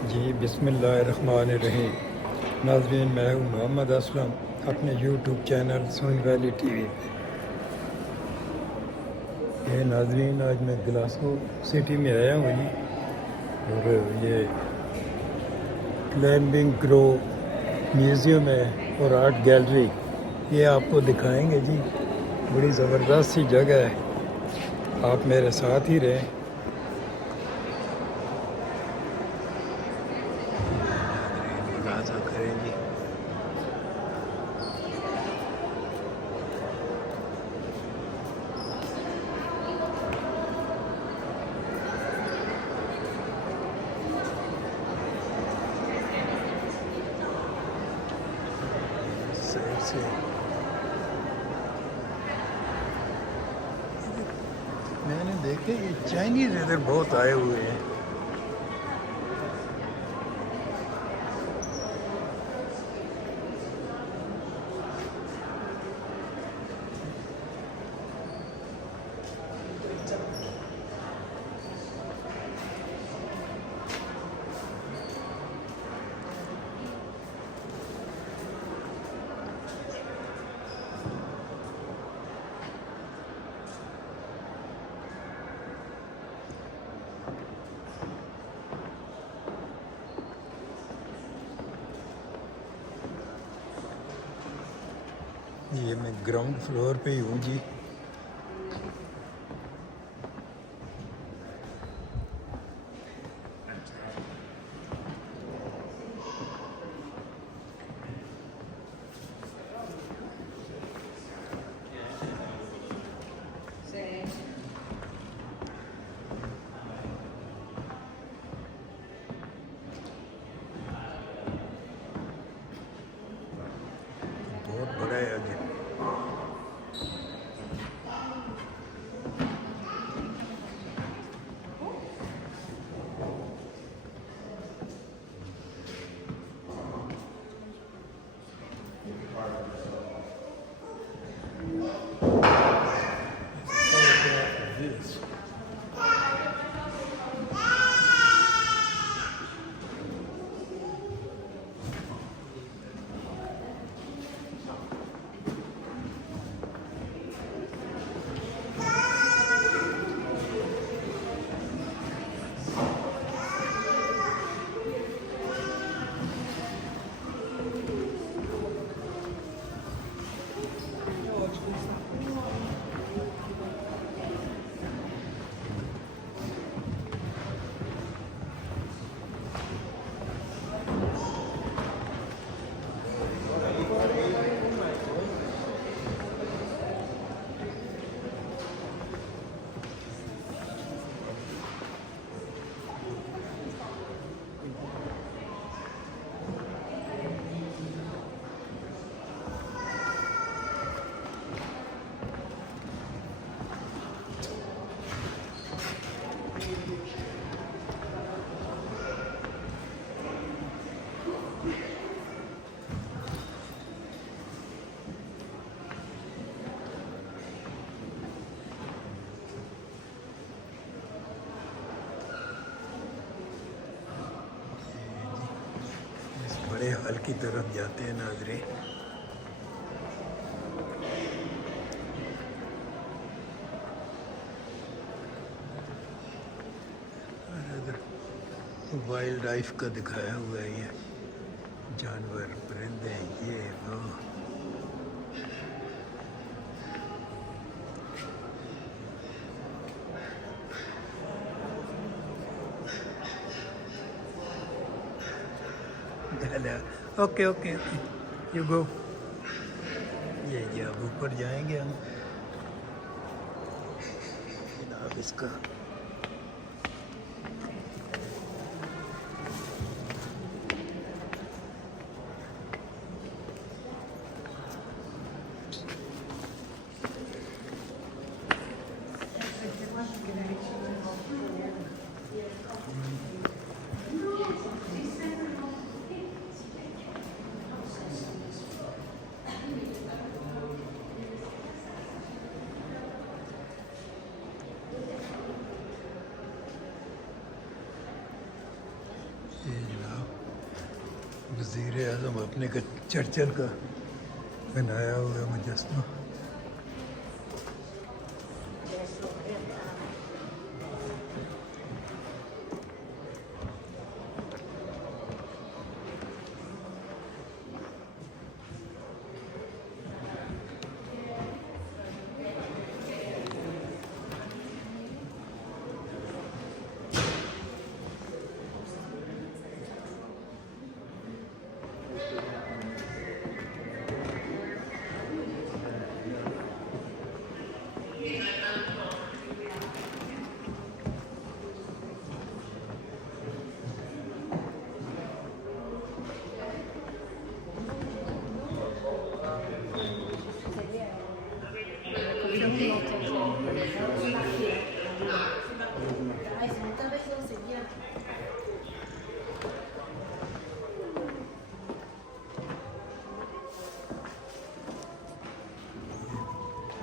जी बिस्मिल्लाहिर्रहमानिर्रहीम। नाज़रीन, मैं हूँ मोहम्मद असलम अपने YouTube channel Sony Valley TV पे। ये नाज़रीन, आज मैं ग्लासगो सिटी में आया हूँ जी, और ये क्लाइंबिंग ग्रो म्यूज़ियम है और आर्ट गैलरी, ये आपको दिखाएंगे जी। बड़ी ज़बरदस्त सी जगह है, आप मेरे साथ ही रहें। मुलाज़ा करें जी। साइड से मैंने देखे ये चाइनीज़ इधर बहुत आए हुए हैं। ये मैं ग्राउंड फ्लोर पे ही हूँ जी। बहुत बड़ा है आगे। बड़े हॉल की तरफ जाते हैं नाज़रीन। वाइल्ड लाइफ का दिखाया हुआ है, ये जानवर परिंदे ये वो। Okay okay okay, you go. ये अब ऊपर जाएंगे हम जनाब इसका। ये जनाब वज़ीर आज़म अपने का चर्चिल का बनाया हुआ मुजस्समा।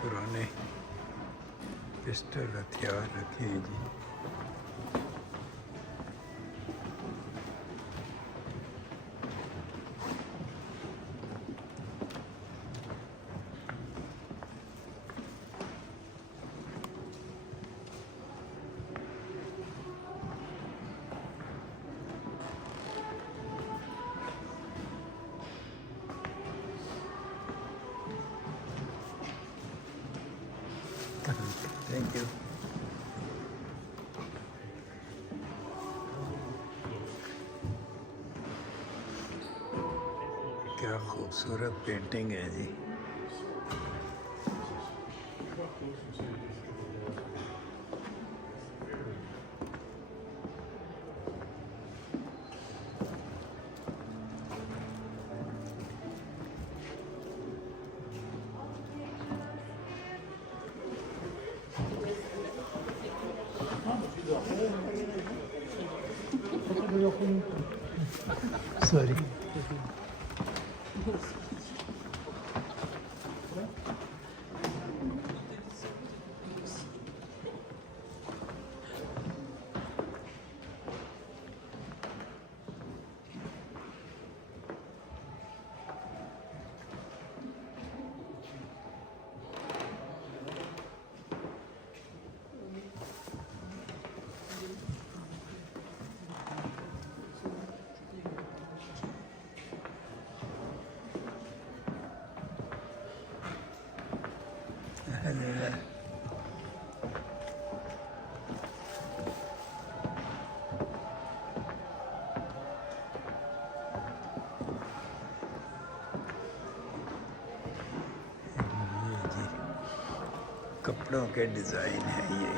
पुराने पिस्टल हथियार रखे हैं जी। Thank you. क्या खूबसूरत पेंटिंग है जी। Sorry. कपड़ों के डिज़ाइन है ये।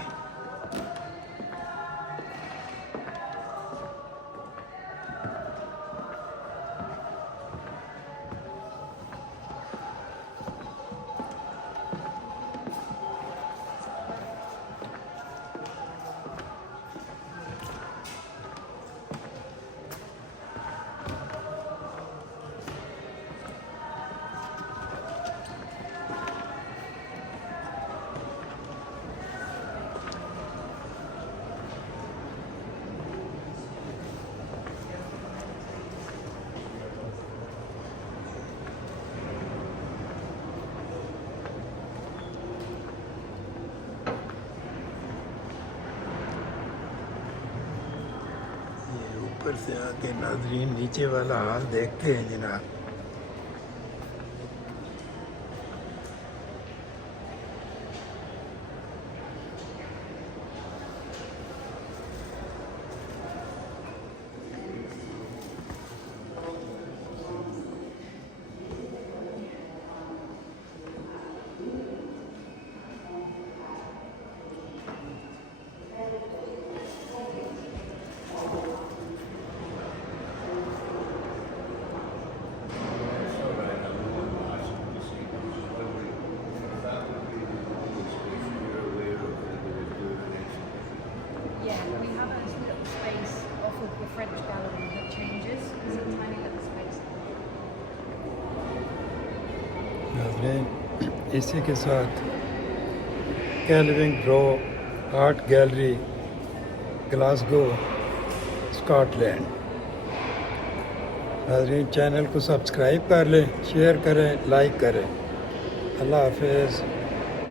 ऊपर से आके नाजरीन नीचे वाला हाल देखते हैं जनाब। French gallery that changes. It's a tiny little space. नाज़रीन इसी के साथ Kelvingrove Art Gallery Glasgow Scotland नाज़रीन चैनल को सब्सक्राइब कर लें, शेयर करें, लाइक करें। अल्लाह हाफिज़।